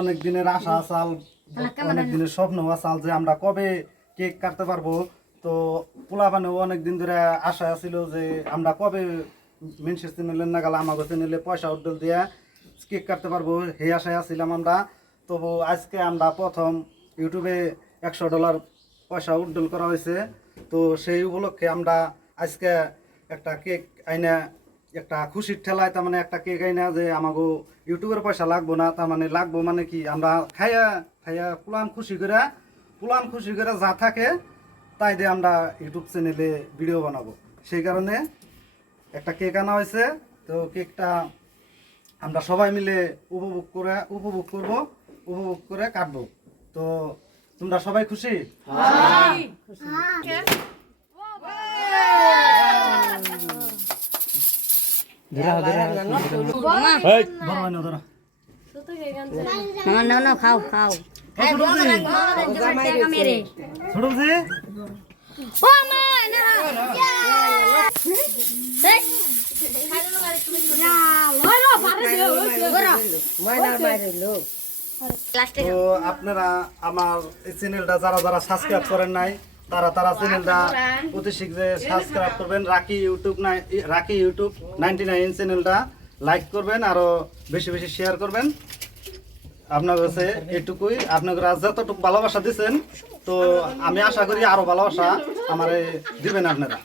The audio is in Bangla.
অনেক দিনের আশা আসাল, অনেক দিনের স্বপ্ন আসাল যে আমরা কবে কেক কাটতে পারবো। তো পোলাপানেও অনেক দিন ধরে আশা ছিল যে আমরা কবে মেনসের চ্যানেলের নাগাল আমাকে চ্যানেলে পয়সা উদ্যোগ দিয়ে কেক কাটতে পারবো, সেই আশায় আসছিলাম আমরা। তবু আজকে আমরা প্রথম ইউটিউবে $100 পয়সা উড্ডল করা হয়েছে। তো সেই উপলক্ষে আমরা আজকে একটা কেক আইনা, একটা খুশির ঠেলায় তার মানে একটা কেক আইনা যে আমাকে ইউটিউবের পয়সা লাগবো না, তার মানে লাগবো মানে কি আমরা খাইয়া খাইয়া পুলান খুশি করে যা থাকে তাই দিয়ে আমরা ইউটিউব চ্যানেলে ভিডিও বানাবো। সেই কারণে একটা কেক আনা হয়েছে। তো কেকটা আমরা সবাই মিলে উপভোগ করে কাটবো। তো তোমরা সবাই খুশি? খাও খাও তো আপনারা আমার এই চ্যানেলটা যারা সাবস্ক্রাইব করেন নাই তারা চ্যানেলটা অতি শীঘ্রই সাবস্ক্রাইব করবেন। রাকি ইউটিউব 99 চ্যানেলটা লাইক করবেন, আরো বেশি বেশি শেয়ার করবেন। আপনার কাছে এটুকুই, আপনারা যতটুকু ভালোবাসা দিচ্ছেন তো আমি আশা করি আরো ভালোবাসা আমারে দিবেন আপনারা।